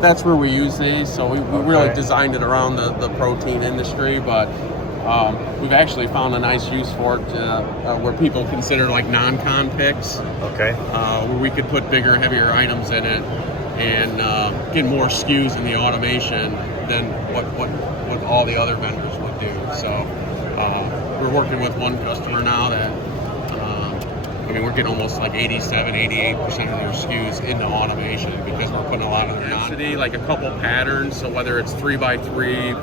that's where we use these. So we really designed it around the protein industry, but we've actually found a nice use for it where people consider like non-con picks. Okay. Where we could put bigger, heavier items in it and get more SKUs in the automation than what all the other vendors would do. So we're working with one customer now that we're getting almost like 87, 88% of their SKUs into automation because we're putting a lot of their density, like a couple patterns. So whether it's 3x3,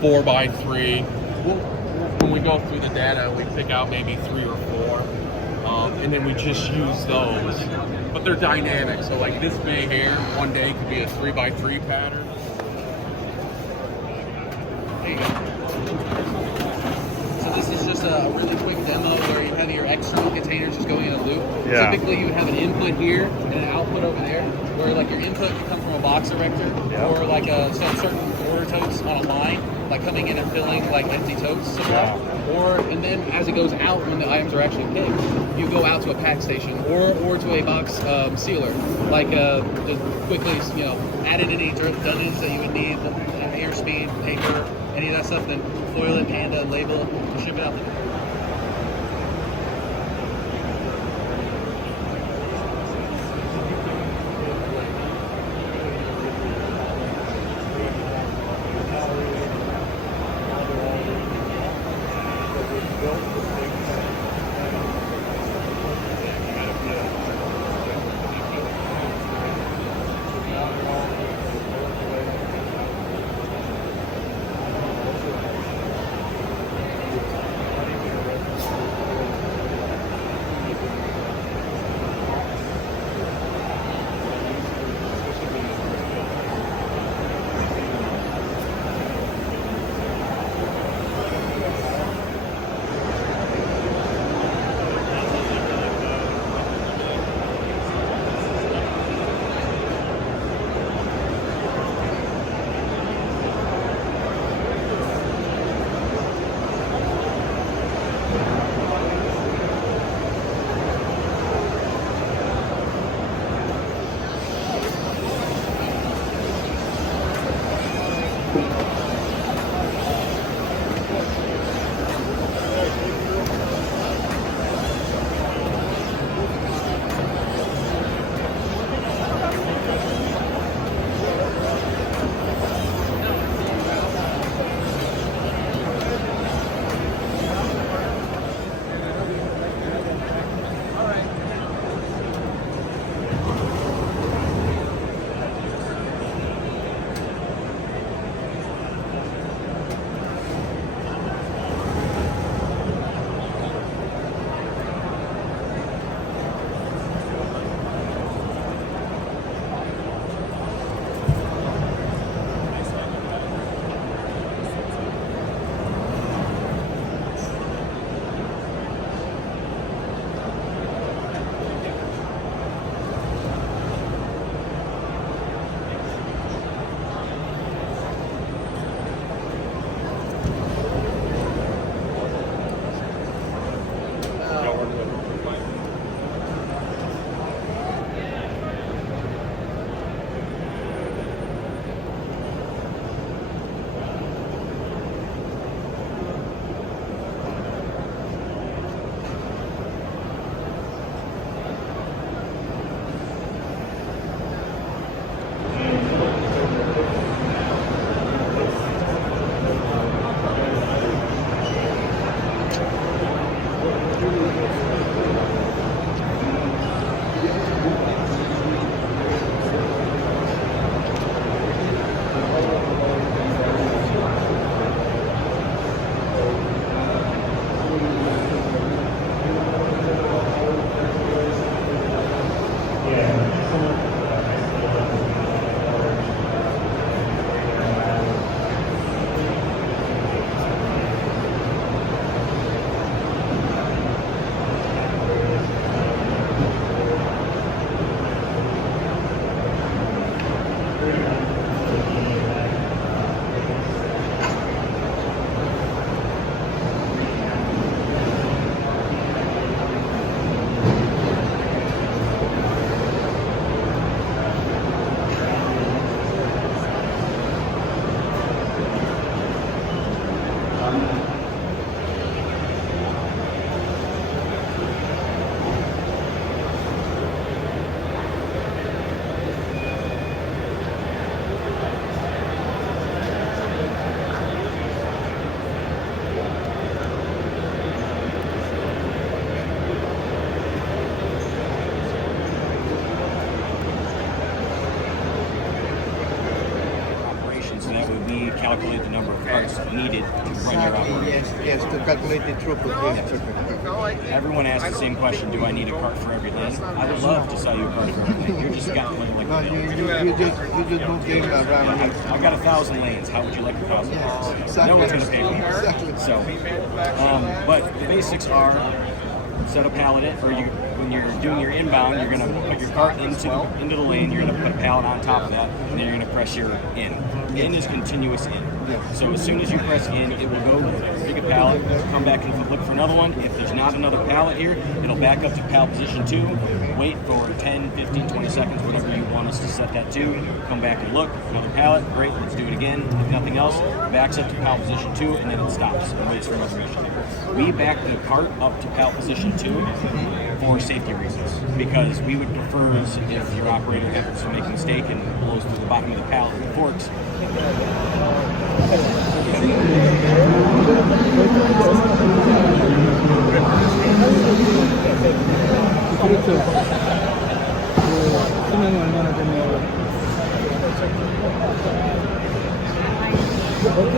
4x3, when we go through the data, we pick out maybe 3 or 4, and then we just use those. But they're dynamic. So like this bay here, one day could be a 3x3 pattern. There you go. So this is just a really quick demo where you have your external containers just going in a loop. Yeah. Typically you have an input here and an output over there, where like your input can come from a box erector or like certain order totes on a line, like coming in and filling like empty totes somewhere. And then as it goes out, when the items are actually picked, you go out to a pack station or to a box sealer, like just quickly add in any redundancies that you would need, airspeed, paper, any of that stuff, then foil it, panda, label it, and ship it out. calculate the number of carts needed to run your operation. Yes, to calculate the throughput. Yes. Everyone asks the same question, do I need a cart for every lane? I would love to sell you a cart for every lane. You're just got like No, you just move game around. I've got 1,000 lanes. How would you like 1,000 lanes? Exactly. No one's going to pay for it. Exactly. So, but the basics are set a pallet in, or when you're doing your inbound, you're going to put your cart into the lane. You're going to put a pallet on top of that, and then you're going to press your in. In is continuous in. So as soon as you press in, it will go pick a pallet, come back and look for another one. If there's not another pallet here, it'll back up to pallet position 2, wait for 10, 15, 20 seconds, whatever you want us to set that to, come back and look, another pallet, great, let's do it again. If nothing else, backs up to pallet position 2, and then it stops and waits for another mission. We back the cart up to pallet position 2 for safety reasons, because we would prefer if your operator happens to make a mistake and blows through the bottom of the pallet with the forks. 수명이 얼마나 됐냐고. 어떻게